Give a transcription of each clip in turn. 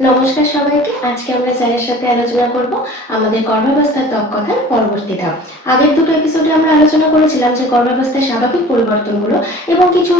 নমস্কার সবাইকে। আজকে আমরা স্যারের সাথে আলোচনা করব আমাদের গর্ভাবস্থার ত্বক কথার পরবর্তী ধাপ। আগের দুটো এপিসোডে আমরা আলোচনা করেছিলাম যে গর্ভাবস্থার স্বাভাবিক পরিবর্তনগুলো এবং কিছু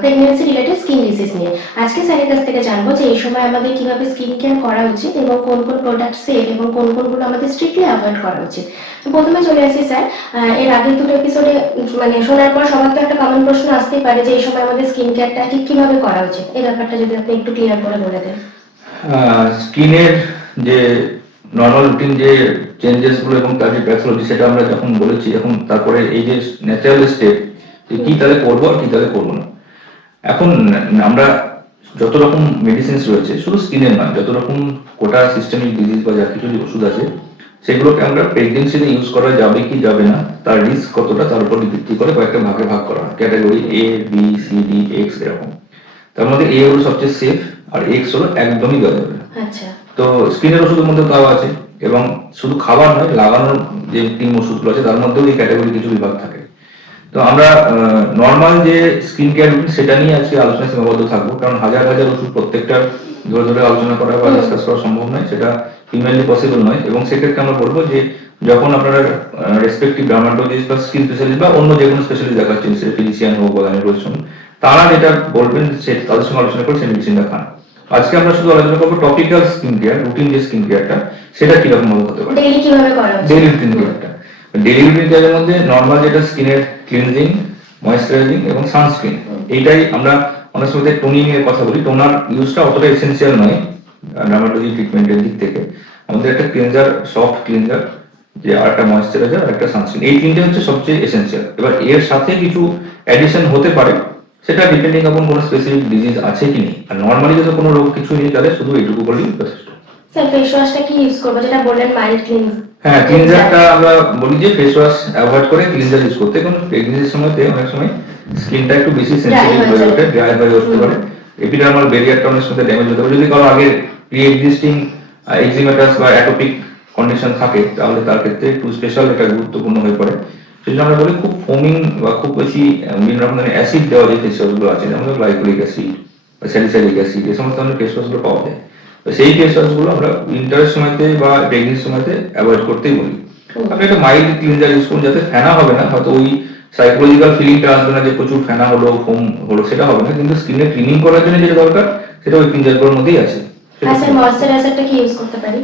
প্রেগন্যান্সি রিলেটেড স্কিন ডিজিজ নিয়ে। আজকে স্যারের কাছ থেকে জানবো যে এই সময় আমাদের কিভাবে স্কিন কেয়ার করা উচিত এবং কোন কোন প্রোডাক্ট সেফ এবং কোন কোনগুলো আমাদের স্ট্রিক্টলি অ্যাভয়েড করা উচিত। তো প্রথমে চলে আসি স্যার, এর আগের দুটো এপিসোডে মানে শোনার পর সবার তো একটা কমন প্রশ্ন আসতেই পারে যে এই সময় আমাদের স্কিন কেয়ারটা ঠিক কিভাবে করা উচিত। এই ব্যাপারটা যদি আপনি একটু ক্লিয়ার করে বলে দেন। স্কিনের যে নর্মাল রুটিন যে চেঞ্জেস গুলো এবং তার যে প্যাথোলজি সেটা আমরা যখন বলেছি, এখন তারপরে এই যে ন্যাচারাল স্টেপ যে কি তাহলে করবো আর কি তাহলে করবো না। এখন আমরা যত রকম মেডিসিনস রয়েছে, শুধু স্কিনের নয়, যত রকম গোটা সিস্টেমিক ডিজিজ বা যা কিছু যে ওষুধ আছে সেগুলোকে আমরা প্রেগনেন্সিতে ইউজ করা যাবে কি যাবে না, তার রিস্ক কতটা, তার উপর ভিত্তি করে কয়েকটা ভাগে ভাগ করা, category A B C D X এরকম। তার মধ্যে A হলো সবচেয়ে সেফ আর X হলো একদমই দেওয়া যাবে না। আচ্ছা। তো স্কিনের ওষুধের মধ্যে তাও আছে, এবং শুধু খাবার নয়, লাগানোর যে তিন ওষুধগুলো আছে তার মধ্যেও এই ক্যাটাগরি কিছু বিভাগ থাকে। তো আমরা নর্মাল যে স্কিন কেয়ার রুটিন সেটা নিয়ে আজকে আলোচনা সীমাবদ্ধ থাকবো, কারণ হাজার হাজার ওষুধ প্রত্যেকটা ধরে ধরে আলোচনা করা বা ডিসকাস করা সম্ভব নয়, সেটা হিউম্যানলি পসিবল নয়। এবং সেক্ষেত্রে আমরা বলবো যে যখন আপনারা রেসপেক্টিভ ডার্মাটোলজিস্ট বা স্কিন স্পেশালিস্ট বা অন্য যে কোনো স্পেশালিস্ট দেখাচ্ছেন, সে ফিজিশিয়ান হোক বা গাইনোকোলজিস্ট, তারা যেটা বলবেন সে তাদের সঙ্গে আলোচনা করে সেই মেডিসিনটা খান। আজকে আমরা শুধু আলোচনা করবো টপিক্যাল স্কিন কেয়ার, রুটিন যে স্কিন কেয়ারটা সেটা কিরকম হতে পারে, ডেইলি কিভাবে করা উচিত। ডেইলি রুটিন কেয়ারটা। ডেইলি রুটিন কেয়ারের মধ্যে নর্মাল যেটা স্কিনের ক্লিনজিং, ময়েশ্চারাইজিং এবং সানস্ক্রিন, এইটাই আমরা অনেক সময় টোনিং এর কথা বলি। টোনার ইউজটা অতটা এসেনশিয়াল নয় ডার্মাটোলজি ট্রিটমেন্টের দিক থেকে। আমাদের একটা ক্লিনজার, সফট ক্লিনজার, যে আর একটা ময়েশ্চারাইজার আর একটা সানস্ক্রিন, এই তিনটে হচ্ছে সবচেয়ে এসেনশিয়াল। এবার এর সাথে কিছু অ্যাডিশন হতে পারে, সেটা ডিপেন্ডিং আপন কোনো স্পেসিফিক ডিজিজ আছে কি নেই। আর নর্মালি যদি কোনো রোগ কিছু নেই তাহলে শুধু এইটুকু করলেই যথেষ্ট। স্যার ফেস ওয়াশটা কি ইউজ করব, যেটা বললেন মাইল্ড ক্লিন? হ্যাঁ, ক্লিনজারটা আমরা বলি যে ফেস ওয়াশ অ্যাভয়েড করে ক্লিনজার ইউজ করতে, কারণ প্রেগনেন্সির সময়তে অনেক সময় স্কিনটা একটু বেশি সেনসিটিভ হয়ে ওঠে, ড্রাই হয়ে উঠতে পারে, এপিডার্মাল ব্যারিয়ারটা অনেক সময় ড্যামেজ হতে পারে। যদি কারো আগে প্রি এক্সিস্টিং এক্সিমেটাস বা অ্যাটোপিক কন্ডিশন থাকে তাহলে তার ক্ষেত্রে একটু স্পেশাল একটা গুরুত্বপূর্ণ হয়ে পড়ে। সেই জন্য আমরা বলি খুব ফোমিং বা খুব বেশি বিভিন্ন রকমের অ্যাসিড দেওয়া যে ফেস ওয়াশগুলো আছে, যেমন গ্লাইকোলিক অ্যাসিড বা স্যালিসাইলিক অ্যাসিড, এই সমস্ত ধরনের ফেস ওয়াশগুলো পাওয়া যায়। তো সেই ফেস ওয়াশগুলো আমরা উইন্টারের সময়তে বা প্রেগনেন্সির সময়তে অ্যাভয়েড করতেই বলি। আপনি একটা মাইল্ড ক্লিনজার ইউজ করুন, যাতে ফেনা হবে না, হয়তো ওই সাইকোলজিক্যাল ফিলিংটা আসবে না যে প্রচুর ফেনা হলো, ফোম হলো, সেটা হবে না, কিন্তু স্কিনে ক্লিনিং করার জন্য যেটা দরকার সেটা ওই ক্লিনজারগুলোর মধ্যেই আছে। আচ্ছা, ময়েশ্চারাইজারটা কি ইউজ করতে পারি?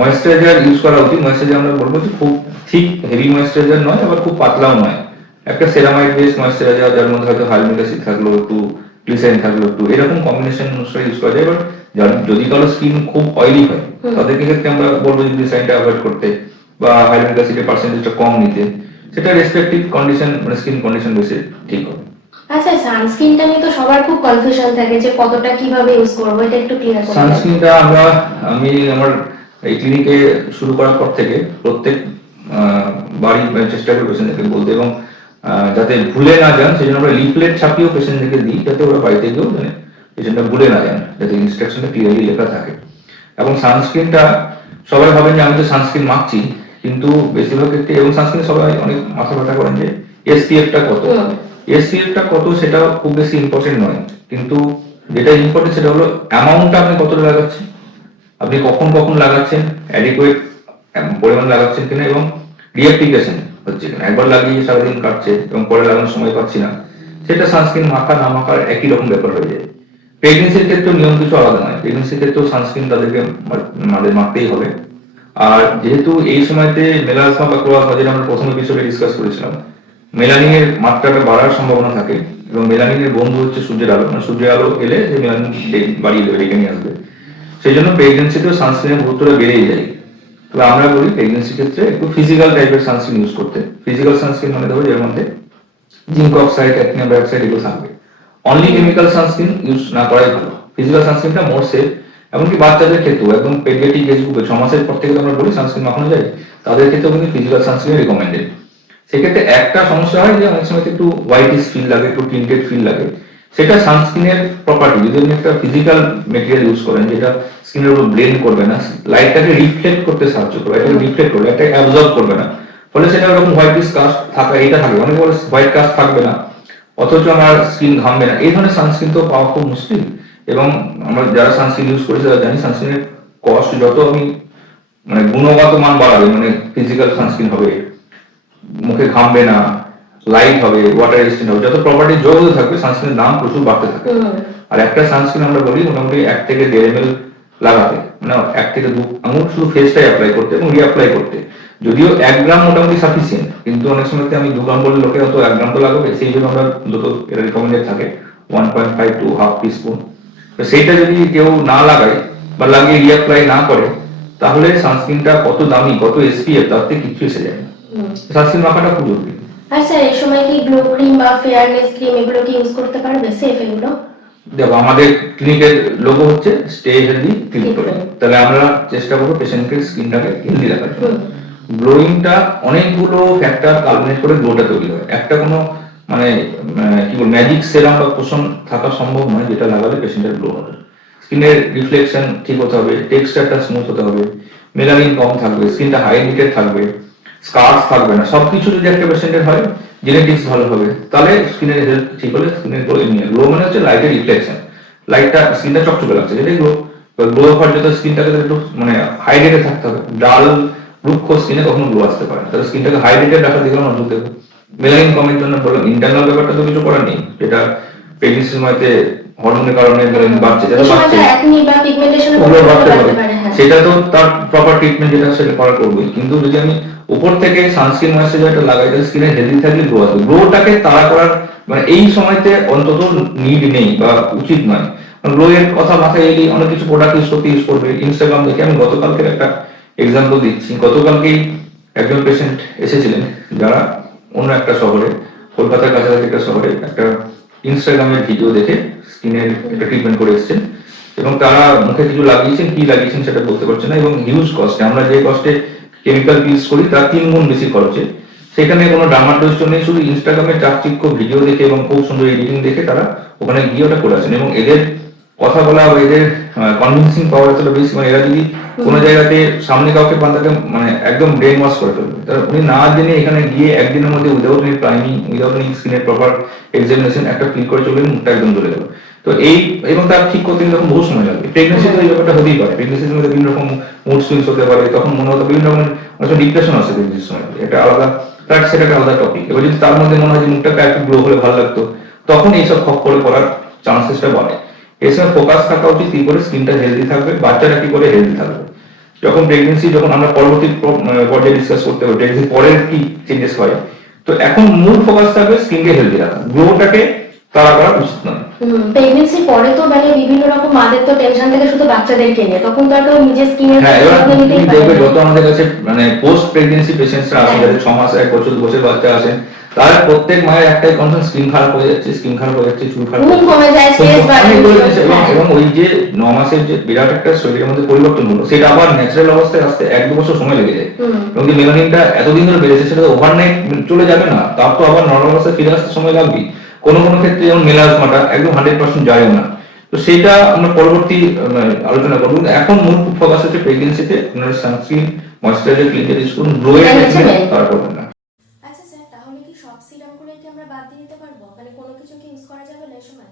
ময়েশ্চারাইজার ইউজ করা উচিত। ময়েশ্চারাইজার আমরা বলবো যে খুব ঠিক হেভি ময়েশ্চারাইজার নয়, আবার খুব পাতলাও নয়। একটা সেরামাইড বেস ময়েশ্চারাইজার, যার মধ্যে হয়তো হাইলুরিক অ্যাসিড থাকলো, একটু গ্লিসারিন থাকলো, একটু এরকম কম্বিনেশন অনুসারে ইউজ করা যায়। এবার যদি কারো স্কিন খুব অয়েলি হয় তাদেরকে ক্ষেত্রে আমরা বলবো যে গ্লিসারিনটা অ্যাভয়েড করতে বা হাইলুরিক অ্যাসিডের পার্সেন্টেজটা কম নিতে। সেটা রেসপেক্টিভ কন্ডিশন, মানে স্কিন কন্ডিশন বেসে ঠিক হবে। আচ্ছা, সানস্ক্রিনটা নিয়ে তো সবার খুব কনফিউশন থাকে যে কতটা কিভাবে ইউজ করব, এটা একটু ক্লিয়ার করুন। সানস্ক্রিনটা আমি আমার এই ক্লিনিকে শুরু করার পর থেকে প্রত্যেক বাড়ি চেষ্টা করি পেশেন্টদেরকে বলতে, এবং যাতে ভুলে না যান সেই জন্য আমরা লিফলেট ছাপিয়েও পেশেন্টদেরকে দিই, যাতে ওরা বাড়িতে গিয়েও মানে পেশেন্টটা ভুলে না যান, যাতে ইনস্ট্রাকশনটা ক্লিয়ারলি লেখা থাকে। এবং সানস্ক্রিনটা সবাই ভাবেন যে আমি তো সানস্ক্রিন মাখছি, কিন্তু বেশিরভাগ ক্ষেত্রে, এবং সানস্ক্রিন সবাই অনেক মাথা ব্যথা করেন যে এসপিএফটা কত। এসপিএফটা কত সেটা খুব বেশি ইম্পর্টেন্ট নয়, কিন্তু যেটা ইম্পর্টেন্ট সেটা হলো অ্যামাউন্টটা আপনি কতটা লাগাচ্ছেন, আপনি কখন কখন লাগাচ্ছেন, অ্যাডিকুয়েট পরিমাণ লাগাচ্ছেন কিনা, এবং রিঅ্যাপ্লিকেশন হচ্ছে কিনা। একবার লাগিয়ে সারাদিন কাটছে এবং পরে লাগানোর সময় পাচ্ছি না, সেটা সানস্ক্রিন মাখা না মাখার একই রকম ব্যাপার হয়ে যায়। প্রেগনেন্সির ক্ষেত্রে নিয়ম কিছু আলাদা নয়, প্রেগনেন্সির ক্ষেত্রেও সানস্ক্রিন তাদেরকে মাখতেই হবে। আর যেহেতু এই সময়তে মেলাসমা বা ক্লোরাসমা, যেটা আমরা প্রথম এপিসোডে ডিসকাস করেছিলাম, মেলানিন এর মাত্রাটা বাড়ার সম্ভাবনা থাকে, এবং মেলানিনের বন্ধু হচ্ছে সূর্যের আলো, মানে সূর্যের আলো এলে যে মেলানিন বাড়িয়ে দেবে, ডেকে নিয়ে আসবে। সেই জন্য প্রেগনেন্সিতেও সানস্ক্রিনের গুরুত্বটা বেড়েই যায়। তবে আমরা বলি প্রেগনেন্সির ক্ষেত্রে একটু ফিজিক্যাল টাইপের সানস্ক্রিন ইউজ করতে। ফিজিক্যাল সানস্ক্রিন মানে ধরো যের মধ্যে জিঙ্ক অক্সাইড, টাইটানিয়াম ডাইঅক্সাইড এগুলো থাকবে। অনলি কেমিক্যাল সানস্ক্রিন ইউজ না করাই ভালো। ফিজিক্যাল সানস্ক্রিনটা মোর সেফ। এমনকি বাচ্চাদের ক্ষেত্রেও একদম পেডিয়াট্রিক এজ গ্রুপে 6 মাসের পর থেকে আমরা বলি সানস্ক্রিন মাখানো যায়, তাদের ক্ষেত্রেও কিন্তু ফিজিক্যাল সানস্ক্রিন রিকমেন্ডেড। সেক্ষেত্রে একটা সমস্যা হয় যে অনেক সময় একটু হোয়াইটিশ ফিল লাগে, একটু টিন্টেড ফিল লাগে, সেটা সানস্ক্রিনের প্রপার্টি। যদি আপনি একটা ফিজিক্যাল মেটেরিয়াল ইউজ করেন যেটা স্কিনের উপর ব্লেন্ড করবে না, লাইটটাকে রিফ্লেক্ট করতে সাহায্য করবে, এটাকে রিফ্লেক্ট করবে, এটাকে অ্যাবজর্ব করবে না, ফলে সেটা এরকম হোয়াইটিশ কাস্ট থাকা এটা থাকবে, অনেক বড় হোয়াইট কাস্ট থাকবে না, অথচ আমার স্কিন ঘামবে না, এই ধরনের সানস্ক্রিন তো পাওয়া খুব মুশকিল। এবং আমরা যারা সানস্ক্রিন ইউজ করি তারা জানি সানস্ক্রিনের কস্ট যত আমি মানে গুণগত মান বাড়াবে, মানে ফিজিক্যাল সানস্ক্রিন হবে, মুখে ঘামবে না, লাইট হবে, ওয়াটার রেজিস্ট্যান্ট হবে, যত প্রপার্টি যোগ হতে থাকবে সানস্ক্রিনের দাম প্রচুর বাড়তে থাকে। আর একটা সানস্ক্রিন আমরা বলি মোটামুটি 1 থেকে 1.5 ml লাগাতে, মানে 1 থেকে 2 আঙুল শুধু ফেসটাই অ্যাপ্লাই করতে এবং রিঅ্যাপ্লাই করতে। যদিও 1 গ্রাম মোটামুটি সাফিসিয়েন্ট, কিন্তু অনেক সময় আমি 2 গ্রাম বললে লোকে হয়তো 1 গ্রাম তো লাগাবে, সেই জন্য আমরা অন্তত এটা রিকমেন্ডেড থাকে 1.5 to হাফ টিস্পুন। তো সেইটা যদি কেউ না লাগায় বা লাগিয়ে রিঅ্যাপ্লাই না করে, তাহলে সানস্ক্রিনটা কত দামি, কত এসপিএফ, তার থেকে কিছু এসে যায় না। সানস্ক্রিন মাখাটা খুব জরুরি। আর স্যার এই সময় কি গ্লো ক্রিম বা ফেয়ারনেস ক্রিম এগুলো কি ইউজ করতে পারবে, সেফ এগুলো? দেখো আমাদের ক্লিনিকের লোগো হচ্ছে স্টে হেলদি ক্লিন করে, তাহলে আমরা চেষ্টা করবো পেশেন্টকে স্কিনটাকে হেলদি রাখার জন্য। গ্লোয়িংটা অনেকগুলো ফ্যাক্টর কালমিনেট করে গ্লোটা তৈরি হয়, একটা কোনো মানে কি বল ম্যাজিক সেরাম বা পোষণ থাকা সম্ভব নয় যেটা লাগালে পেশেন্টের গ্লো হবে। স্কিনের রিফ্লেকশন ঠিক হতে হবে, টেক্সচারটা স্মুথ হতে হবে, মেলানিন কম থাকবে, স্কিনটা হাইড্রেটেড থাকবে, স্কার্স থাকবে না, সবকিছু যদি একটা পেশেন্টের হয়, জেনেটিক্স ভালো হবে, তাহলে স্কিনের হেলথ ঠিক হলে স্কিনের গ্লো এমনি। গ্লো মানে হচ্ছে লাইটের রিফ্লেকশন, লাইটটা স্কিনটা চকচকে লাগছে যেটাই গ্লো। গ্লো হওয়ার জন্য স্কিনটাকে একটু মানে হাইড্রেটেড থাকতে হবে, ডাল রুক্ষ স্কিনে কখনো গ্লো আসতে পারে না, তাহলে স্কিনটাকে হাইড্রেটেড রাখার দিকে নজর দেবো। মেলানিন কমের জন্য বললাম ইন্টারনাল ব্যাপারটা তো কিছু করার নেই, যেটা প্রেগনেন্সির সময়তে হরমোনের কারণে মেলানিন বাড়ছে, যেটা বাড়ছে একনি বা পিগমেন্টেশনের ওগুলো বাড়তে পারে, পারে, হ্যাঁ। সেটা তো তার প্রপার ট্রিটমেন্ট যেটা সেটা করা করবে। কিন্তু যদি আমি উপর থেকে সানস্ক্রিন ময়েশ্চারাইজারটা লাগাই, তাহলে স্কিনে হেলদি থাকলে গ্লো আসবে। গ্লোটাকে তাড়া করার মানে এই সময়তে অন্তত নিড নেই বা উচিত নয়। গ্লো এর কথা মাথায় এলে অনেক কিছু প্রোডাক্ট ইউজ করবে ইনস্টাগ্রাম দেখে। আমি গতকালকে একটা এক্সাম্পল দিচ্ছি, গতকালকেই একজন পেশেন্ট এসেছিলেন যারা অন্য একটা শহরে, কলকাতার কাছাকাছি একটা শহরে, একটা ইনস্টাগ্রামের ভিডিও দেখে স্কিনের একটা ট্রিটমেন্ট করে এসেছেন এবং তারা মুখে কিছু লাগিয়েছেন, কি লাগিয়েছেন সেটা বলতে পারছে না এবং হিউজ কস্টে, আমরা যে কস্টে কেমিক্যাল ইউজ করি তার 3 গুণ বেশি খরচে। সেখানে কোনো ড্রামাটোরিস্ট নেই, শুধু ইনস্টাগ্রামে চাকচিক্য ভিডিও দেখে এবং খুব সুন্দর এডিটিং দেখে তারা ওখানে গিয়ে ওটা করেছেন। এবং এদের কথা বলা বা এদের কনভিন্সিং পাওয়ার এতটা বেশি, মানে এরা যদি কোনো জায়গাতে সামনে কাউকে পান তাকে মানে একদম ব্রেন ওয়াশ করে ফেলবে। তারা উনি না জেনে এখানে গিয়ে একদিনের মধ্যে without any priming, without any স্কিনের প্রপার এক্সামিনেশন একটা ফিল করে চললেন, মুখটা একদম চলে গেল। তো এই এবং তার ঠিক করতে গেলে তখন বহু সময় লাগবে। প্রেগনেন্সিতে এই ব্যাপারটা হতেই পারে, প্রেগনেন্সির মধ্যে বিভিন্ন রকম মুড সুইংস হতে পারে, তখন মনে হতো বিভিন্ন রকমের ডিপ্রেশন আসে প্রেগনেন্সির সময়, এটা আলাদা, তার সেটা একটা আলাদা টপিক। এবার যদি তার মধ্যে মনে হয় যে মুখটাকে একটু গ্লো হলে ভালো লাগতো, তখন এইসব খপ করে করার চান্সেসটা বাড়ে। এই সময় ফোকাস থাকা উচিত কি করে স্কিনটা হেলদি থাকবে, বাচ্চারা কি করে হেলদি থাকবে। যখন প্রেগনেন্সি, যখন আমরা পরবর্তী পর্যায়ে ডিসকাস করতে হবে প্রেগনেন্সি পরের কি চেঞ্জেস হয়, তো এখন মূল ফোকাস থাকবে স্কিনকে হেলদি রাখা, গ্লোটাকে তাড়া করা উচিত নয়। প্রেগনেন্সির পরে তো মানে বিভিন্ন রকম মাদের তো টেনশন থাকে শুধু বাচ্চাদেরকে নিয়ে, তখন তো আর কেউ নিজের স্কিনের হ্যাঁ, এবার যত্ন নিতেই তুমি পারে দেখবে না। যত আমাদের কাছে মানে পোস্ট প্রেগনেন্সি পেশেন্টসরা আসেন, যাদের 6 মাস 1 বছর 2 বছর বাচ্চা আসেন, তার প্রত্যেক মায়ের একটাই কনসার্ন, স্কিন খারাপ হয়ে যাচ্ছে, স্কিন খারাপ হয়ে যাচ্ছে, চুল খারাপ ঘুম কমে যায়, স্ট্রেস বাড়ে, এবং ওই যে 9 মাসের যে বিরাট একটা শরীরের মধ্যে পরিবর্তন হলো, সেটা আবার ন্যাচারাল অবস্থায় আসতে 1-2 বছর সময় লেগে যায়। এবং যে মেলানিনটা এতদিন ধরে বেড়েছে সেটা তো ওভারনাইট চলে যাবে না, তার তো আবার নর্মাল অবস্থায় ফিরে আসতে সময় লাগবে। কোনো কোনো ক্ষেত্রে যেমন মেলাজমাটা একদম 100% যায়ও না। তো সেটা আমরা পরবর্তী আলোচনা করবো। এখন মূল ফোকাস হচ্ছে প্রেগনেন্সিতে আপনারা সানস্ক্রিন ময়েশ্চারাইজার ক্লিনজার ইউজ করুন, গ্লো এর ক্ষেত্রে তারা করবেন না। আচ্ছা স্যার, তাহলে কি সব সিরামগুলো কি আমরা বাদ দিয়ে দিতে পারবো, মানে কোনো কিছু কি ইউজ করা যাবে না এই সময়?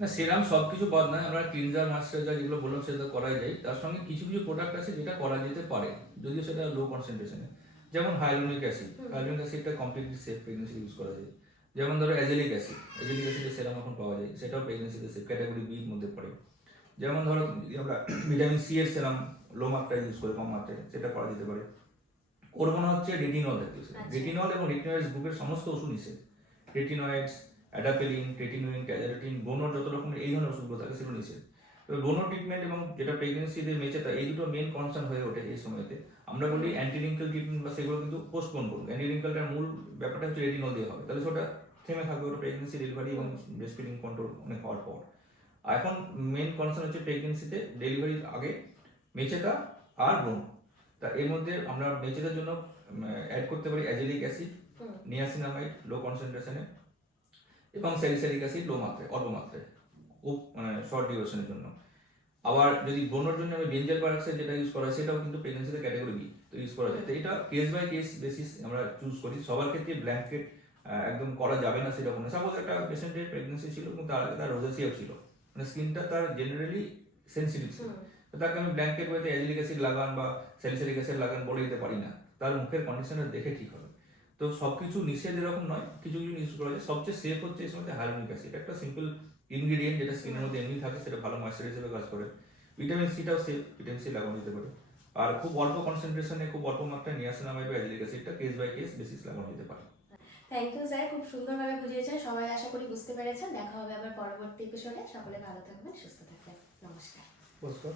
না, সেরাম সবকিছু বাদ নয়, আমরা ক্লিনজার ময়েশ্চারাইজার যেগুলো বললাম সেটা করাই যায়, তার সঙ্গে কিছু কিছু প্রোডাক্ট আছে যেটা করা যেতে পারে যদিও সেটা লো কনসেন্ট্রেশনে, যেমন হাইলোনিক অ্যাসিড। হাইলোনিক অ্যাসিডটা কমপ্লিটলি সেফ, প্রেগনেন্সি ইউজ করা যায়। যেমন ধরো অ্যাজেলিক অ্যাসিড, অ্যাজেলিক অ্যাসিডের সেরাম এখন পাওয়া যায়, সেটাও প্রেগনেন্সিতে সেফ, ক্যাটাগরি বি এর মধ্যে পড়ে। যেমন ধরো যদি আমরা ভিটামিন সি এর সেরাম লো মাত্রায় ইউজ করি, কম মাত্রায়, সেটা করা যেতে পারে। ওর মনে হচ্ছে রেটিনল জাতীয় সেরাম, রেটিনল এবং রেটিনয়েডস গ্রুপের সমস্ত ওষুধ নিষেধ। রেটিনয়েডস, অ্যাডাপেলিন, টেটিনুইন, ক্যাজারেটিন, বোনোর যত রকমের এই ধরনের ওষুধগুলো থাকে সেগুলো নিষেধ। তবে বোনো ট্রিটমেন্ট এবং যেটা প্রেগনেন্সিদের মেচেতা, এই দুটো মেন কনসার্ন হয়ে ওঠে এই সময়তে। আমরা বলি অ্যান্টিরিঙ্কেল ট্রিটমেন্ট বা সেগুলো কিন্তু পোস্টপোন করুন। অ্যান্টিরিঙ্কেলটার মূল ব্যাপারটা হচ্ছে রেটিনল দিয়ে হবে, তাহলে সেটা থেমে থাকবে ওটা প্রেগনেন্সি, ডেলিভারি এবং ব্রেস্ট ফিডিং কন্ট্রোল অনেক হওয়ার পর। আর এখন মেন কনসার্ন হচ্ছে প্রেগনেন্সিতে ডেলিভারির আগে মেচেতা আর বোন। তা এর মধ্যে আমরা মেচেতার জন্য অ্যাড করতে পারি অ্যাজেলিক অ্যাসিড, নিয়াসিনামাইড লো কনসেন্ট্রেশনে, এবং স্যালিসাইলিক অ্যাসিড লো মাত্রায়, অল্প মাত্রায়, খুব মানে শর্ট ডিউরেশনের জন্য। আবার যদি বোনোর জন্য আমি বেঞ্জল পারঅক্সাইড যেটা ইউজ করা হয়, সেটাও কিন্তু প্রেগনেন্সিতে ক্যাটাগরি বি তো ইউজ করা যায়। তো এটা কেস বাই কেস বেসিস আমরা চুজ করি, সবার ক্ষেত্রে ব্ল্যাঙ্কেট একদম করা যাবে না সেটা কোনো। সাপোজ একটা পেশেন্টের প্রেগনেন্সি ছিল এবং তার রোজেসিয়াও ছিল, মানে স্কিনটা তার জেনারেলি সেন্সিটিভ, তাকে আমি ব্ল্যাঙ্কেট ওয়েতে অ্যাজিলিক অ্যাসিড লাগান বা স্যালিসিলিক অ্যাসিড লাগান বলে দিতে পারি না, তার মুখের কন্ডিশনার দেখে ঠিক হবে। তো সবকিছু নিষেধ এরকম নয়, কিছু কিছু ইউজ করা যায়। সবচেয়ে সেফ হচ্ছে এর মধ্যে হাইলোনিক অ্যাসিড, একটা সিম্পল ইনগ্রেডিয়েন্ট যেটা স্কিনের মধ্যে এমনি থাকে, সেটা ভালো ময়েশ্চার হিসেবে কাজ করে। ভিটামিন সিটাও সেফ, ভিটামিন সি লাগানো যেতে পারে। আর খুব অল্প কনসেন্ট্রেশনে খুব অল্প মাত্রায় নিয়াসিনামাইড বা অ্যাজিলিক অ্যাসিডটা কেস বাই কেস বেসিস লাগানো যেতে পারে। থ্যাংক ইউ স্যার, খুব সুন্দরভাবে বুঝিয়েছেন। সবাই আশা করি বুঝতে পেরেছেন। দেখা হবে আবার পরবর্তী এপিসোডে। সকলে ভালো থাকবেন, সুস্থ থাকবেন। নমস্কার। নমস্কার।